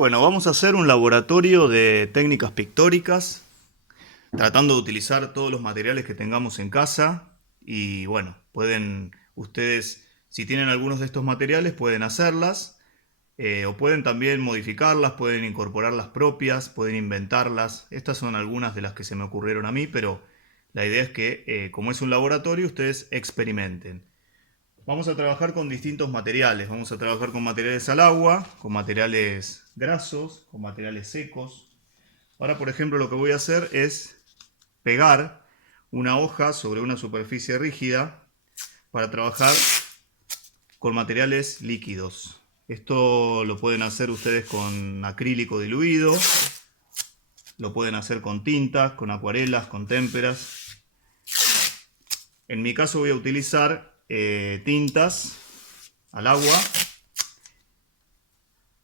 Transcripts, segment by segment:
Bueno, vamos a hacer un laboratorio de técnicas pictóricas, tratando de utilizar todos los materiales que tengamos en casa. Y bueno, pueden ustedes, si tienen algunos de estos materiales, pueden hacerlas, o pueden también modificarlas, pueden incorporar las propias, pueden inventarlas. Estas son algunas de las que se me ocurrieron a mí, pero la idea es que, como es un laboratorio, ustedes experimenten. Vamos a trabajar con distintos materiales. Vamos a trabajar con materiales al agua, con materiales grasos, con materiales secos. Ahora, por ejemplo, lo que voy a hacer es pegar una hoja sobre una superficie rígida para trabajar con materiales líquidos. Esto lo pueden hacer ustedes con acrílico diluido, lo pueden hacer con tintas, con acuarelas, con témperas. En mi caso voy a utilizar tintas al agua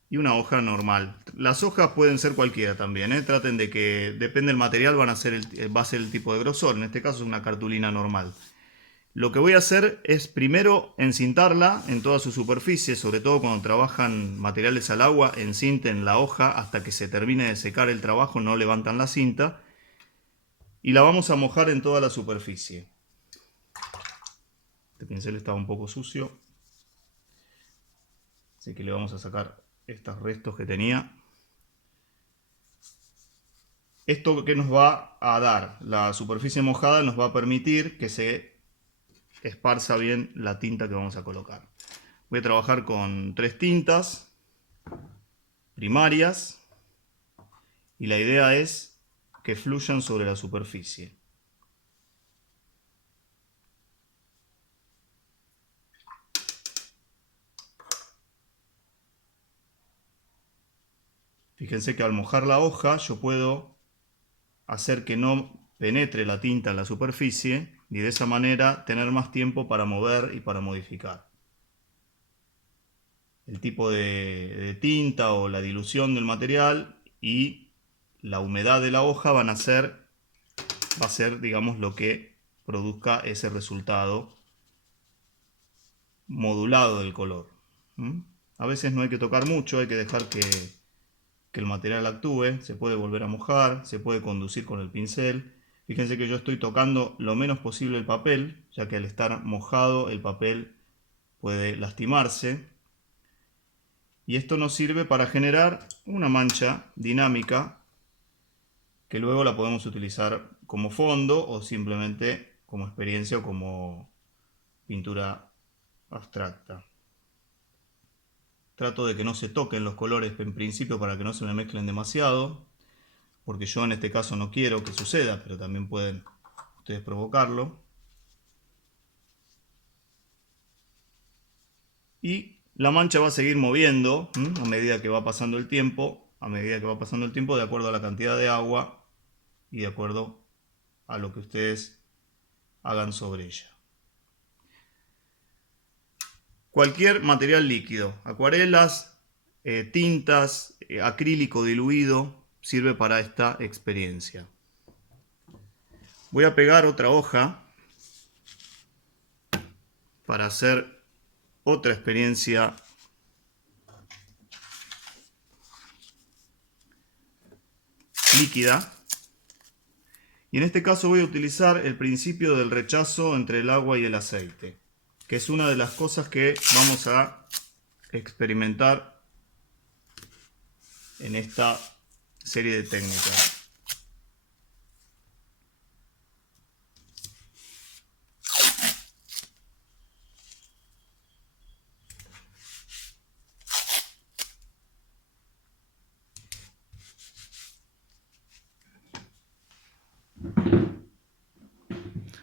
y una hoja normal. Las hojas pueden ser cualquiera también, ¿eh? Traten de que, depende del material, va a ser el tipo de grosor. En este caso es una cartulina normal. Lo que voy a hacer es primero encintarla en toda su superficie, sobre todo cuando trabajan materiales al agua, encinten la hoja hasta que se termine de secar el trabajo, no levantan la cinta. Y la vamos a mojar en toda la superficie. Este pincel estaba un poco sucio, así que le vamos a sacar estos restos que tenía. Esto que nos va a dar, la superficie mojada nos va a permitir que se esparza bien la tinta que vamos a colocar. Voy a trabajar con 3 tintas primarias y la idea es que fluyan sobre la superficie. Fíjense que al mojar la hoja yo puedo hacer que no penetre la tinta en la superficie y de esa manera tener más tiempo para mover y para modificar. El tipo de tinta o la dilución del material y la humedad de la hoja va a ser, digamos, lo que produzca ese resultado modulado del color. A veces no hay que tocar mucho, hay que dejar que el material actúe, se puede volver a mojar, se puede conducir con el pincel. Fíjense que yo estoy tocando lo menos posible el papel, ya que al estar mojado el papel puede lastimarse. Y esto nos sirve para generar una mancha dinámica que luego la podemos utilizar como fondo o simplemente como experiencia o como pintura abstracta. Trato de que no se toquen los colores en principio para que no se me mezclen demasiado, porque yo en este caso no quiero que suceda, pero también pueden ustedes provocarlo. Y la mancha va a seguir moviendo a medida que va pasando el tiempo, de acuerdo a la cantidad de agua y de acuerdo a lo que ustedes hagan sobre ella. Cualquier material líquido, acuarelas, tintas, acrílico diluido, sirve para esta experiencia. Voy a pegar otra hoja para hacer otra experiencia líquida. Y en este caso voy a utilizar el principio del rechazo entre el agua y el aceite, que es una de las cosas que vamos a experimentar en esta serie de técnicas.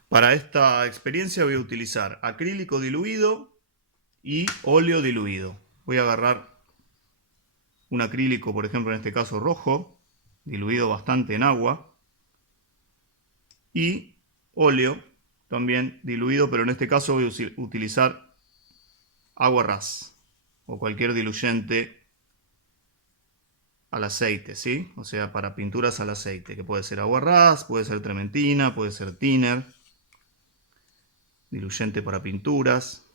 Para esta experiencia voy a utilizar acrílico diluido y óleo diluido. Voy a agarrar un acrílico, por ejemplo en este caso rojo, diluido bastante en agua, y óleo también diluido, pero en este caso voy a utilizar agua ras o cualquier diluyente al aceite, ¿sí? O sea, para pinturas al aceite, que puede ser agua ras, puede ser trementina, puede ser thinner, diluyente para pinturas.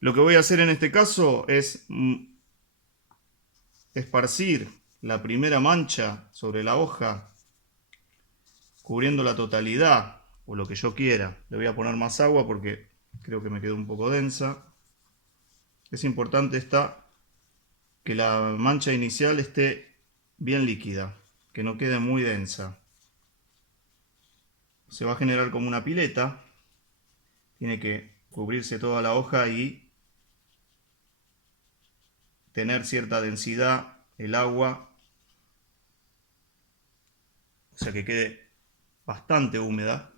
Lo que voy a hacer en este caso es esparcir la primera mancha sobre la hoja, cubriendo la totalidad, o lo que yo quiera. Le voy a poner más agua porque creo que me quedó un poco densa. Es importante que la mancha inicial esté bien líquida, que no quede muy densa. Se va a generar como una pileta. Tiene que cubrirse toda la hoja y tener cierta densidad el agua, o sea que quede bastante húmeda.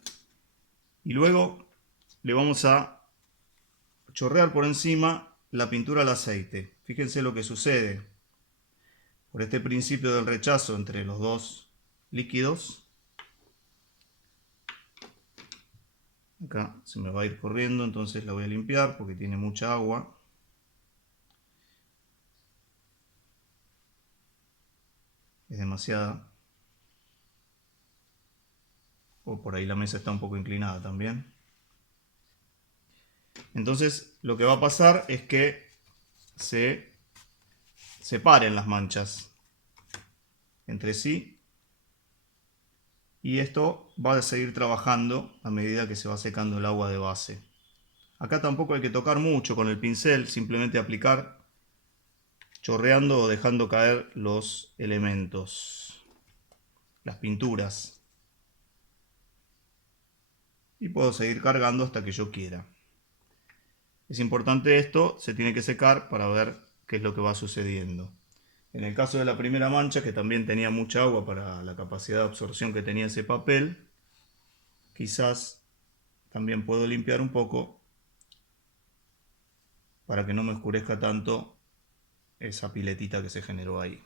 Y luego le vamos a chorrear por encima la pintura al aceite. Fíjense lo que sucede. Por este principio del rechazo entre los dos líquidos, acá se me va a ir corriendo, entonces la voy a limpiar porque tiene mucha agua. Es demasiada. O por ahí la mesa está un poco inclinada también. Entonces lo que va a pasar es que se separen las manchas entre sí. Y esto va a seguir trabajando a medida que se va secando el agua de base. Acá tampoco hay que tocar mucho con el pincel, simplemente aplicar chorreando o dejando caer los elementos, las pinturas. Y puedo seguir cargando hasta que yo quiera. Es importante esto, se tiene que secar para ver qué es lo que va sucediendo. En el caso de la primera mancha, que también tenía mucha agua para la capacidad de absorción que tenía ese papel, quizás también puedo limpiar un poco para que no me oscurezca tanto esa piletita que se generó ahí.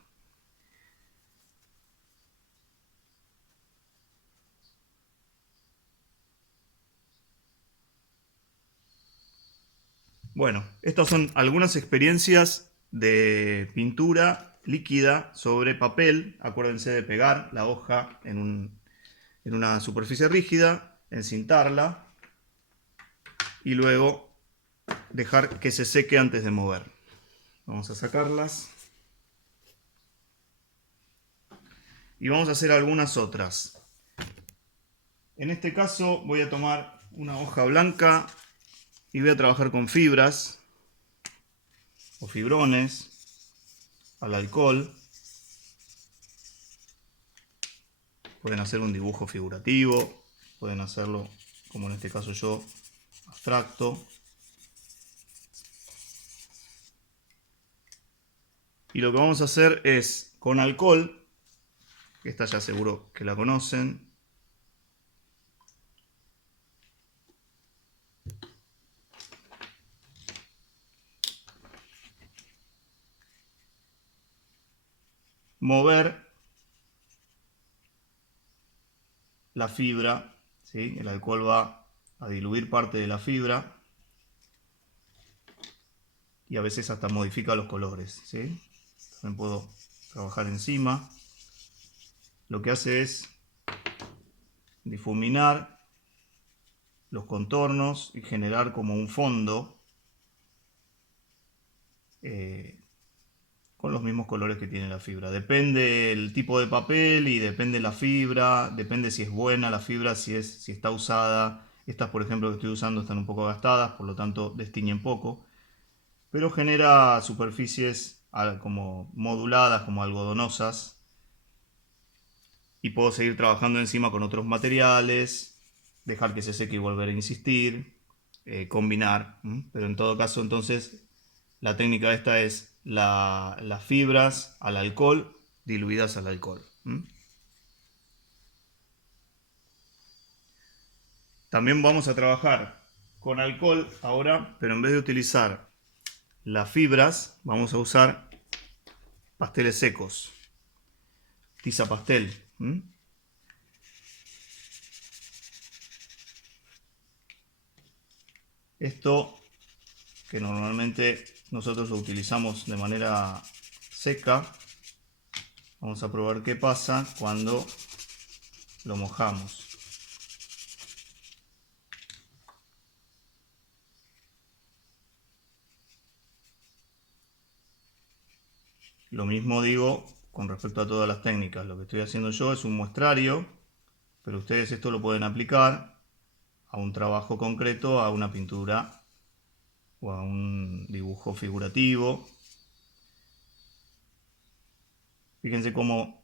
Bueno, estas son algunas experiencias de pintura líquida sobre papel. Acuérdense de pegar la hoja en una superficie rígida, encintarla y luego dejar que se seque antes de mover. Vamos a sacarlas. Y vamos a hacer algunas otras. En este caso voy a tomar una hoja blanca y voy a trabajar con fibras o fibrones al alcohol. Pueden hacer un dibujo figurativo, pueden hacerlo, como en este caso yo, abstracto. Y lo que vamos a hacer es, con alcohol, que esta ya seguro que la conocen, mover la fibra, ¿sí? El alcohol va a diluir parte de la fibra y a veces hasta modifica los colores, ¿sí? También puedo trabajar encima. Lo que hace es difuminar los contornos y generar como un fondo con los mismos colores que tiene la fibra. Depende el tipo de papel y depende la fibra, depende si es buena la fibra, si está usada. Estas, por ejemplo, que estoy usando están un poco gastadas, por lo tanto destiñen poco. Pero genera superficies como moduladas, como algodonosas. Y puedo seguir trabajando encima con otros materiales, dejar que se seque y volver a insistir, combinar. Pero en todo caso, entonces, la técnica esta es las fibras al alcohol diluidas al alcohol. También vamos a trabajar con alcohol ahora, pero en vez de utilizar las fibras, vamos a usar pasteles secos, tiza pastel. Esto que normalmente nosotros lo utilizamos de manera seca, vamos a probar qué pasa cuando lo mojamos. Lo mismo digo con respecto a todas las técnicas. Lo que estoy haciendo yo es un muestrario, pero ustedes esto lo pueden aplicar a un trabajo concreto, a una pintura o a un dibujo figurativo. Fíjense cómo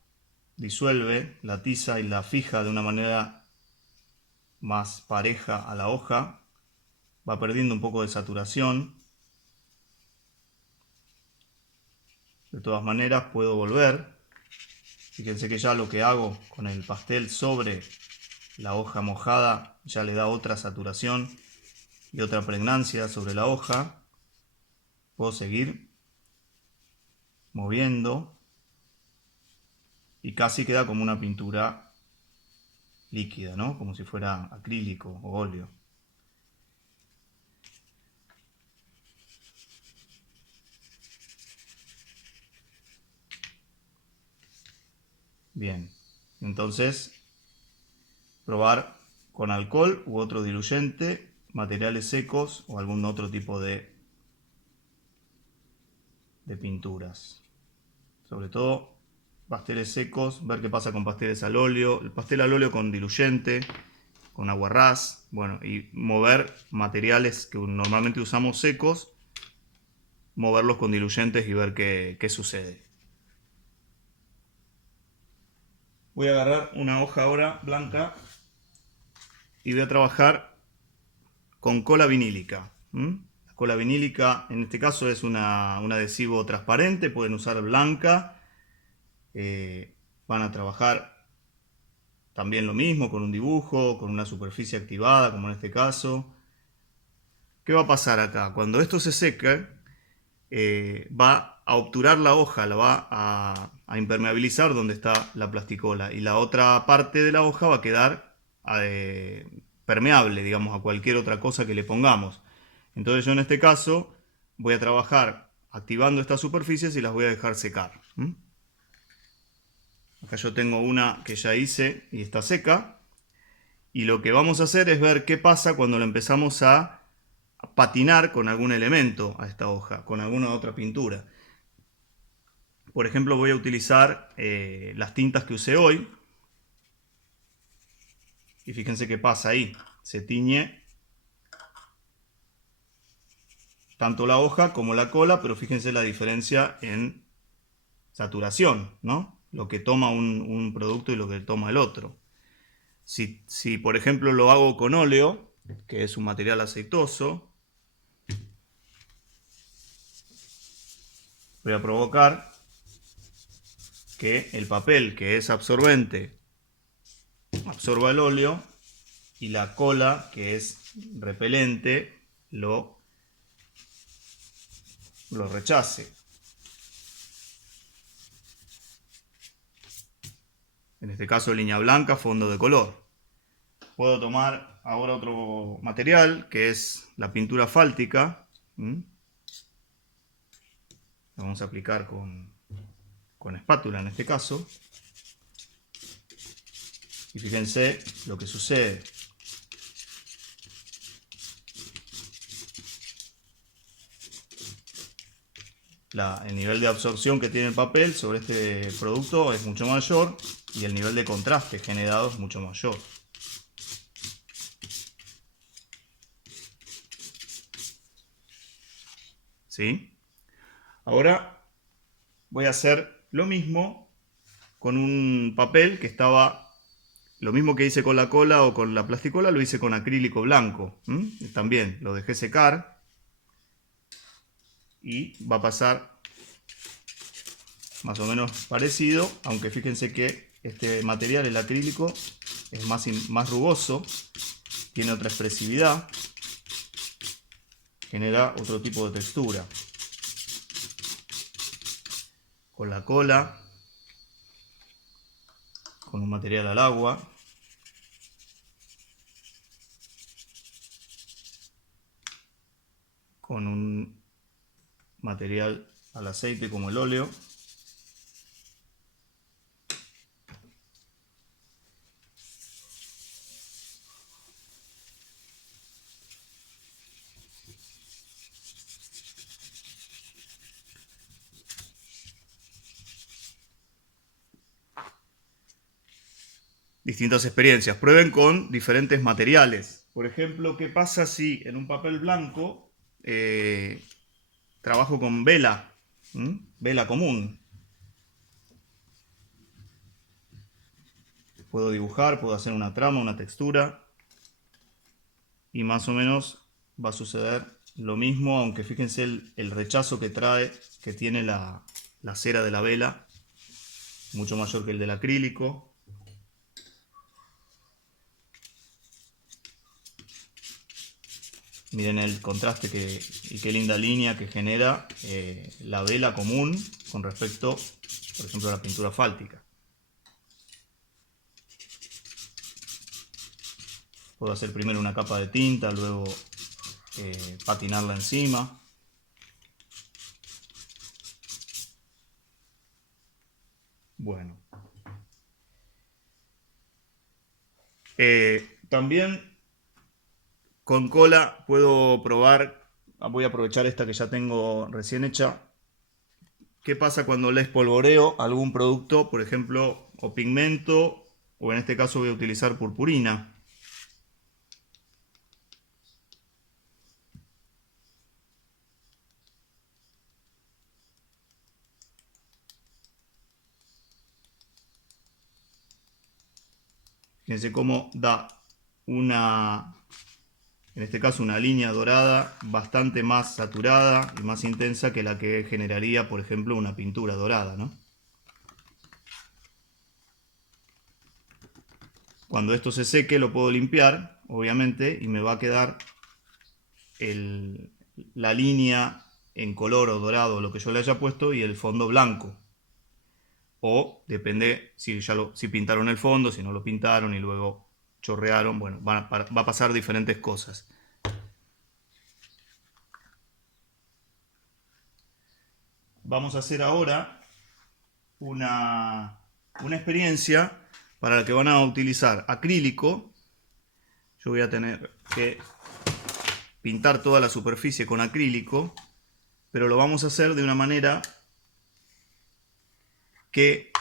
disuelve la tiza y la fija de una manera más pareja a la hoja. Va perdiendo un poco de saturación. De todas maneras puedo volver. Fíjense que ya lo que hago con el pastel sobre la hoja mojada ya le da otra saturación y otra pregnancia sobre la hoja. Puedo seguir moviendo y casi queda como una pintura líquida, ¿no? Como si fuera acrílico o óleo. Bien, entonces probar con alcohol u otro diluyente, materiales secos o algún otro tipo de pinturas. Sobre todo pasteles secos, ver qué pasa con pasteles al óleo, el pastel al óleo con diluyente, con aguarrás, bueno, y mover materiales que normalmente usamos secos, moverlos con diluyentes y ver qué sucede. Voy a agarrar una hoja ahora blanca y voy a trabajar con cola vinílica. La cola vinílica en este caso es un adhesivo transparente, pueden usar blanca. Van a trabajar también lo mismo con un dibujo, con una superficie activada como en este caso. ¿Qué va a pasar acá? Cuando esto se seque, va a obturar la hoja, la va a impermeabilizar donde está la plasticola y la otra parte de la hoja va a quedar permeable, digamos, a cualquier otra cosa que le pongamos. Entonces yo en este caso voy a trabajar activando estas superficies y las voy a dejar secar. Acá yo tengo una que ya hice y está seca. Y lo que vamos a hacer es ver qué pasa cuando lo empezamos a patinar con algún elemento a esta hoja, con alguna otra pintura. Por ejemplo, voy a utilizar las tintas que usé hoy. Y fíjense qué pasa ahí. Se tiñe tanto la hoja como la cola, pero fíjense la diferencia en saturación, ¿no? Lo que toma un producto y lo que toma el otro. Si por ejemplo lo hago con óleo, que es un material aceitoso, voy a provocar que el papel, que es absorbente, absorba el óleo y la cola, que es repelente, lo rechace. En este caso línea blanca, fondo de color. Puedo tomar ahora otro material que es la pintura fáltica. La vamos a aplicar con espátula en este caso. Y fíjense lo que sucede. El nivel de absorción que tiene el papel sobre este producto es mucho mayor y el nivel de contraste generado es mucho mayor. ¿Sí? Ahora voy a hacer lo mismo con un papel que estaba, lo mismo que hice con la cola o con la plasticola, lo hice con acrílico blanco. También lo dejé secar y va a pasar más o menos parecido, aunque fíjense que este material, el acrílico, es más rugoso, tiene otra expresividad, genera otro tipo de textura. Con la cola, con un material al agua, con un material al aceite como el óleo, distintas experiencias. Prueben con diferentes materiales. Por ejemplo, ¿qué pasa si en un papel blanco trabajo con vela? Vela común. Puedo dibujar, puedo hacer una trama, una textura. Y más o menos va a suceder lo mismo, aunque fíjense el rechazo que trae, que tiene la cera de la vela, mucho mayor que el del acrílico. Miren el contraste y qué linda línea que genera la vela común con respecto, por ejemplo, a la pintura asfáltica. Puedo hacer primero una capa de tinta, luego patinarla encima. Bueno. También con cola puedo probar, voy a aprovechar esta que ya tengo recién hecha. ¿Qué pasa cuando le espolvoreo algún producto, por ejemplo, o pigmento, o en este caso voy a utilizar purpurina? Fíjense cómo da en este caso una línea dorada bastante más saturada y más intensa que la que generaría, por ejemplo, una pintura dorada, ¿no? Cuando esto se seque lo puedo limpiar, obviamente, y me va a quedar la línea en color o dorado, lo que yo le haya puesto, y el fondo blanco. O depende si pintaron el fondo, si no lo pintaron y luego chorrearon. Bueno, va a pasar diferentes cosas. Vamos a hacer ahora una experiencia para la que van a utilizar acrílico. Yo voy a tener que pintar toda la superficie con acrílico, pero lo vamos a hacer de una manera que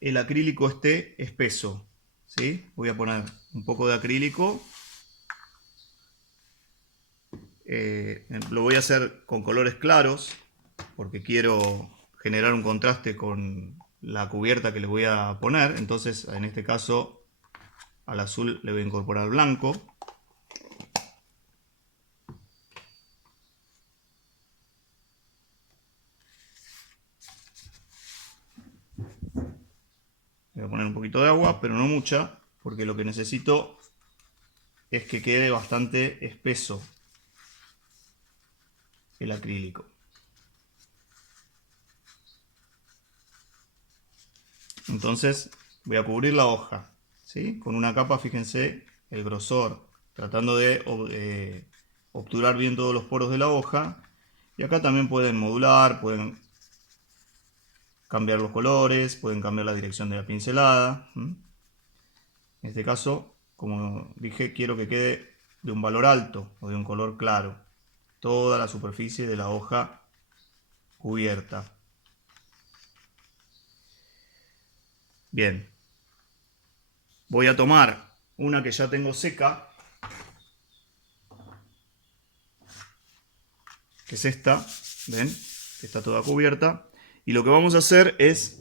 el acrílico esté espeso, ¿sí? Voy a poner un poco de acrílico. Lo voy a hacer con colores claros porque quiero generar un contraste con la cubierta que le voy a poner. Entonces, en este caso, al azul le voy a incorporar blanco. Voy a poner un poquito de agua, pero no mucha, porque lo que necesito es que quede bastante espeso el acrílico. Entonces voy a cubrir la hoja, ¿sí? Con una capa, fíjense el grosor, tratando de obturar bien todos los poros de la hoja. Y acá también pueden modular, pueden cambiar los colores, pueden cambiar la dirección de la pincelada. En este caso, como dije, quiero que quede de un valor alto o de un color claro toda la superficie de la hoja cubierta. Bien, voy a tomar una que ya tengo seca, que es esta, ¿ven? Que está toda cubierta. Y lo que vamos a hacer es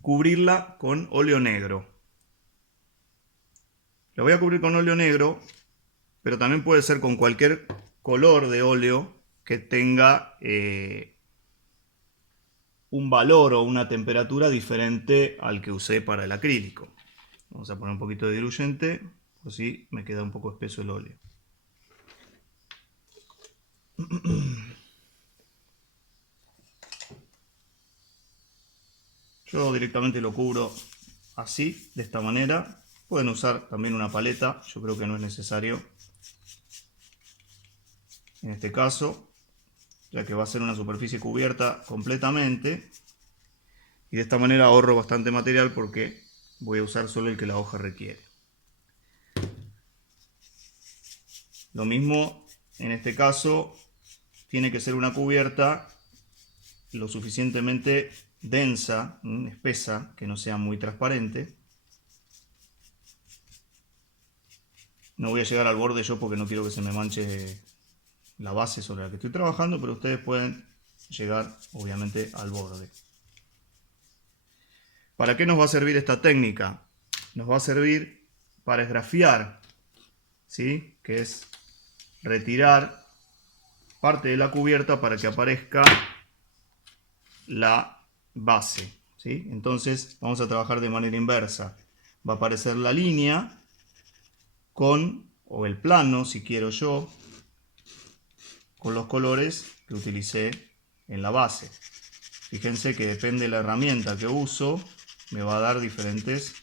cubrirla con óleo negro. La voy a cubrir con óleo negro, pero también puede ser con cualquier color de óleo que tenga un valor o una temperatura diferente al que usé para el acrílico. Vamos a poner un poquito de diluyente, así me queda un poco espeso el óleo. Yo directamente lo cubro así, de esta manera. Pueden usar también una paleta, yo creo que no es necesario en este caso, ya que va a ser una superficie cubierta completamente. Y de esta manera ahorro bastante material porque voy a usar solo el que la hoja requiere. Lo mismo en este caso, tiene que ser una cubierta lo suficientemente densa, espesa, que no sea muy transparente. No voy a llegar al borde yo porque no quiero que se me manche la base sobre la que estoy trabajando, pero ustedes pueden llegar obviamente al borde. ¿Para qué nos va a servir esta técnica? Nos va a servir para esgrafiar, ¿sí? Que es retirar parte de la cubierta para que aparezca la base, ¿sí? Entonces vamos a trabajar de manera inversa. Va a aparecer la línea con, o el plano si quiero yo, con los colores que utilicé en la base. Fíjense que depende de la herramienta que uso, me va a dar diferentes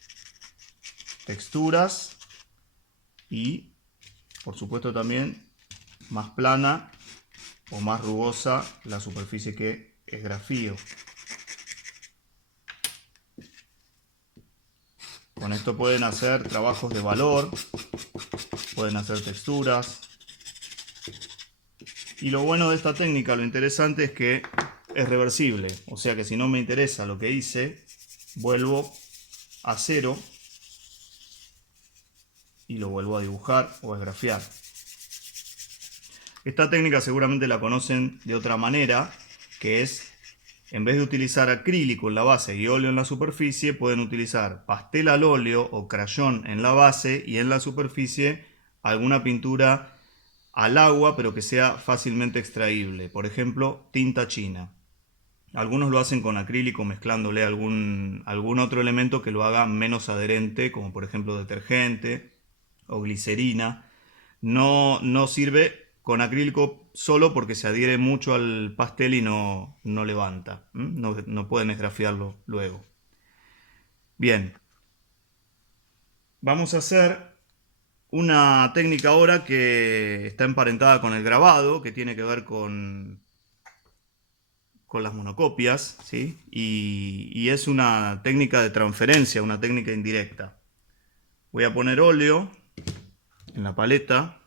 texturas y por supuesto también más plana o más rugosa la superficie que esgrafío. Con esto pueden hacer trabajos de valor, pueden hacer texturas. Y lo bueno de esta técnica, lo interesante es que es reversible. O sea que si no me interesa lo que hice, vuelvo a cero y lo vuelvo a dibujar o a esgrafiar. Esta técnica seguramente la conocen de otra manera, que es, en vez de utilizar acrílico en la base y óleo en la superficie, pueden utilizar pastel al óleo o crayón en la base y en la superficie alguna pintura al agua, pero que sea fácilmente extraíble. Por ejemplo, tinta china. Algunos lo hacen con acrílico mezclándole algún otro elemento que lo haga menos adherente, como por ejemplo detergente o glicerina. No sirve con acrílico solo porque se adhiere mucho al pastel y no levanta. No pueden esgrafiarlo luego. Bien, vamos a hacer una técnica ahora que está emparentada con el grabado, que tiene que ver con las monocopias, ¿sí? Y es una técnica de transferencia, una técnica indirecta. Voy a poner óleo en la paleta.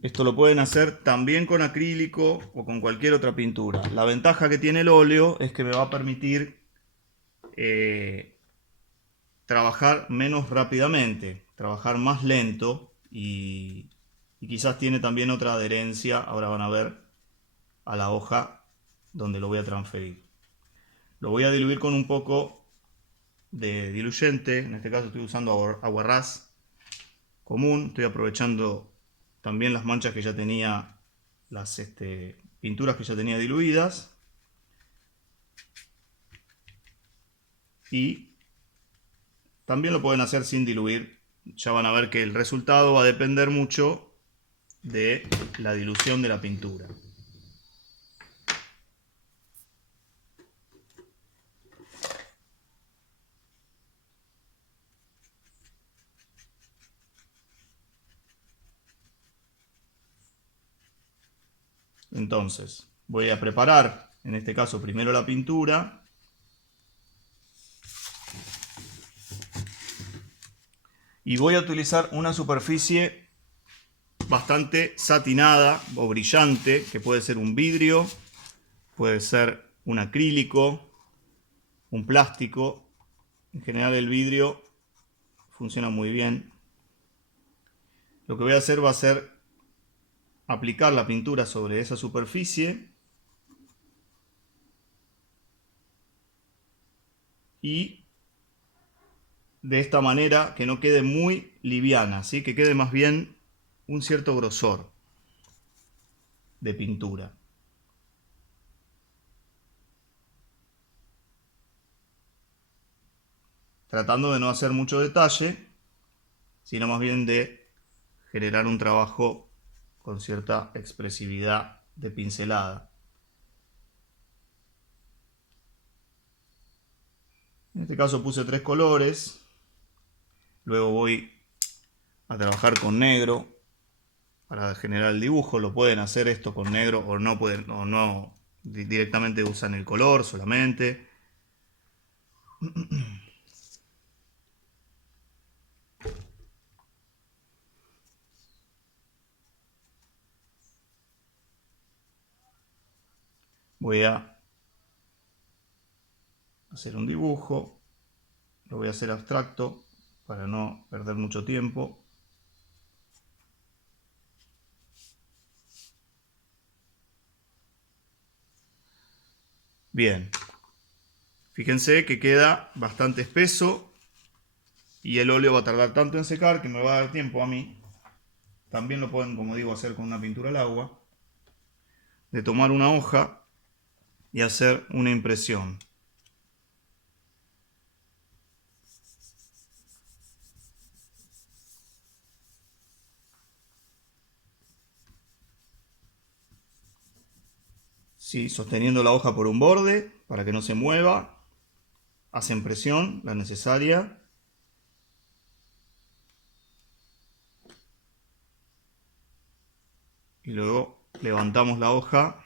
Esto lo pueden hacer también con acrílico o con cualquier otra pintura. La ventaja que tiene el óleo es que me va a permitir trabajar menos rápidamente, trabajar más lento y quizás tiene también otra adherencia, ahora van a ver, a la hoja donde lo voy a transferir. Lo voy a diluir con un poco de diluyente, en este caso estoy usando aguarrás común, estoy aprovechando también las manchas que ya tenía, las pinturas que ya tenía diluidas, y también lo pueden hacer sin diluir. Ya van a ver que el resultado va a depender mucho de la dilución de la pintura. Entonces, voy a preparar, en este caso primero la pintura. Y voy a utilizar una superficie bastante satinada o brillante, que puede ser un vidrio, puede ser un acrílico, un plástico. En general el vidrio funciona muy bien. Lo que voy a hacer va a ser aplicar la pintura sobre esa superficie y de esta manera que no quede muy liviana, ¿sí? Que quede más bien un cierto grosor de pintura. Tratando de no hacer mucho detalle, sino más bien de generar un trabajo con cierta expresividad de pincelada. En este caso puse 3 colores, luego voy a trabajar con negro para generar el dibujo. Lo pueden hacer esto con negro o no pueden, o no directamente usan el color solamente. Voy a hacer un dibujo, lo voy a hacer abstracto, para no perder mucho tiempo. Bien, fíjense que queda bastante espeso y el óleo va a tardar tanto en secar que me va a dar tiempo a mí. También lo pueden, como digo, hacer con una pintura al agua, de tomar una hoja y hacer una impresión. Sí, sosteniendo la hoja por un borde para que no se mueva. Hacen presión, la necesaria. Y luego levantamos la hoja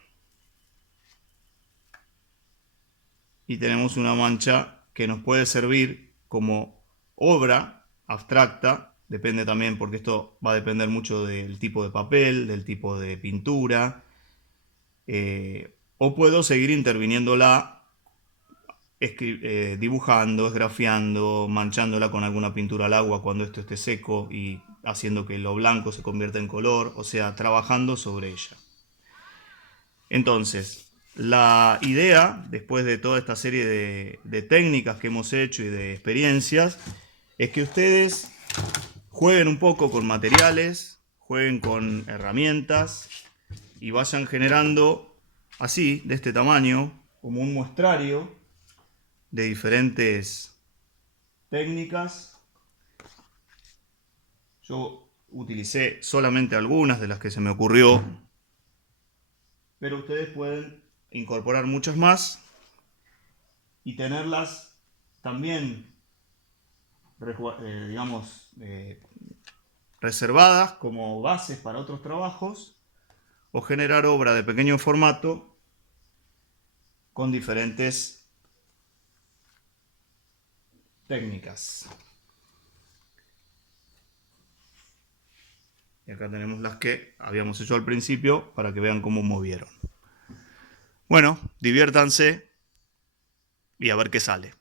y tenemos una mancha que nos puede servir como obra abstracta. Depende también, porque esto va a depender mucho del tipo de papel, del tipo de pintura. O puedo seguir interviniéndola dibujando, esgrafiando, manchándola con alguna pintura al agua cuando esto esté seco y haciendo que lo blanco se convierta en color, o sea, trabajando sobre ella. Entonces, la idea, después de toda esta serie de técnicas que hemos hecho y de experiencias, es que ustedes jueguen un poco con materiales, jueguen con herramientas y vayan generando así, de este tamaño, como un muestrario de diferentes técnicas. Yo utilicé solamente algunas de las que se me ocurrió, pero ustedes pueden incorporar muchas más y tenerlas también, digamos, reservadas como bases para otros trabajos o generar obra de pequeño formato con diferentes técnicas. Y acá tenemos las que habíamos hecho al principio para que vean cómo movieron. Bueno, diviértanse y a ver qué sale.